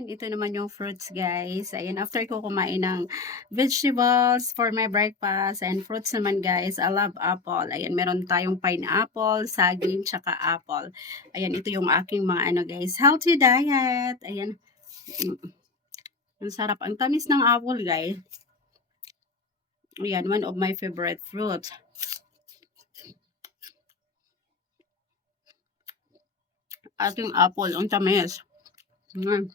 Ito naman yung fruits guys. Ayan, after ko kumain ng vegetables for my breakfast and fruits naman guys, I love apple. Ayan, meron tayong pineapple, saging, tsaka apple. Ayan, ito yung aking mga ano guys, healthy diet. Ayan, ang sarap. Ang tamis ng apple guys. Ayan, one of my favorite fruits. Ating apple, ang tamis. Mm.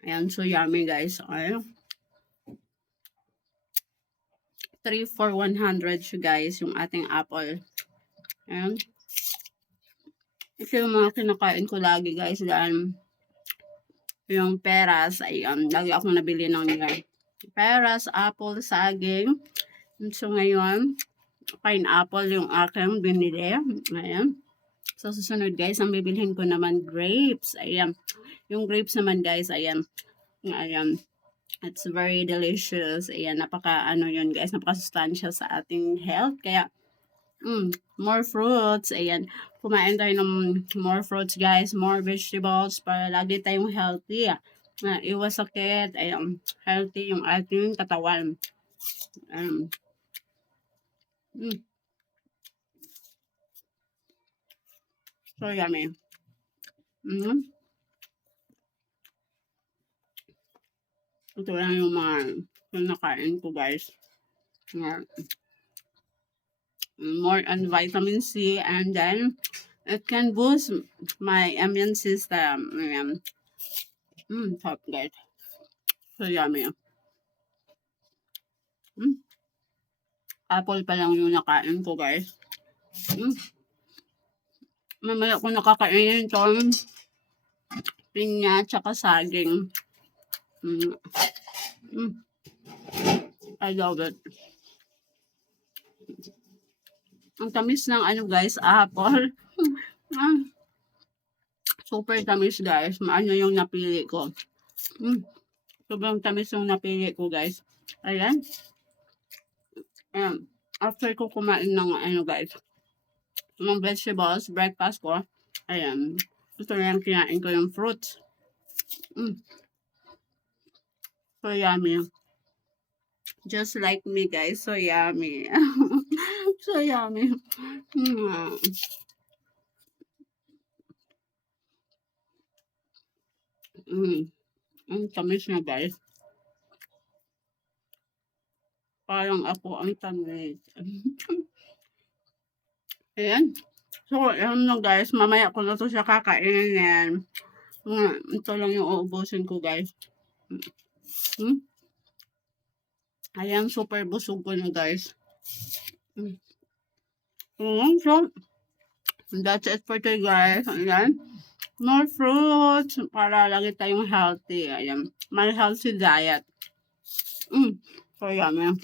Ayan, so yummy guys. Ayan. 3 for 100 siya guys, yung ating apple. Ayan. Ito yung mga kinakain ko lagi guys. Dahil yung peras, ayan, lagi akong nabili ng nila. Peras, apple, saging. So ngayon, pineapple yung aking binili. Ayan. So susunod guys, ang bibilhin ko naman grapes. Ayan. Yung grapes naman guys, ayan. Ayan. It's very delicious. Ayan, napaka ano yun guys, napaka-sustansya sa ating health. Kaya, more fruits. Ayan, kumain tayo ng more fruits guys, more vegetables para lagi tayong healthy. Iwas sakit. Ayan, healthy yung ating katawan. Mm, so yummy. Mm, ito lang yung mga nakain ko guys. More on vitamin C, and then it can boost my immune system. Ayan. Top guys. So yummy. Mm, apple pa lang yung nakain ko guys. Mamaya ko nakakainin itong pinya tsaka saging. Mm, mm, I love it. Ang tamis ng ano guys, apple. Ah, super tamis guys. Maano yung napili ko. Sobrang tamis yung napili ko guys. Ayan. Ayan. After ko kumain ng ano guys, ng vegetables, breakfast ko, ayan. Gusto na yung kinain ko yung fruits. So yummy. Just like me guys, so yummy. So yummy. Mm. Ang tamis na guys. Parang ako ang tamis. Ayan. So, ayan lang guys. Mamaya ko na to siya kakainin. Ito lang yung uubusin ko guys. Hmm? Ayan, super busog ko na guys. So, that's it for today guys. Ayan. More fruits para lagi tayong healthy. Ayan. My healthy diet. So yummy.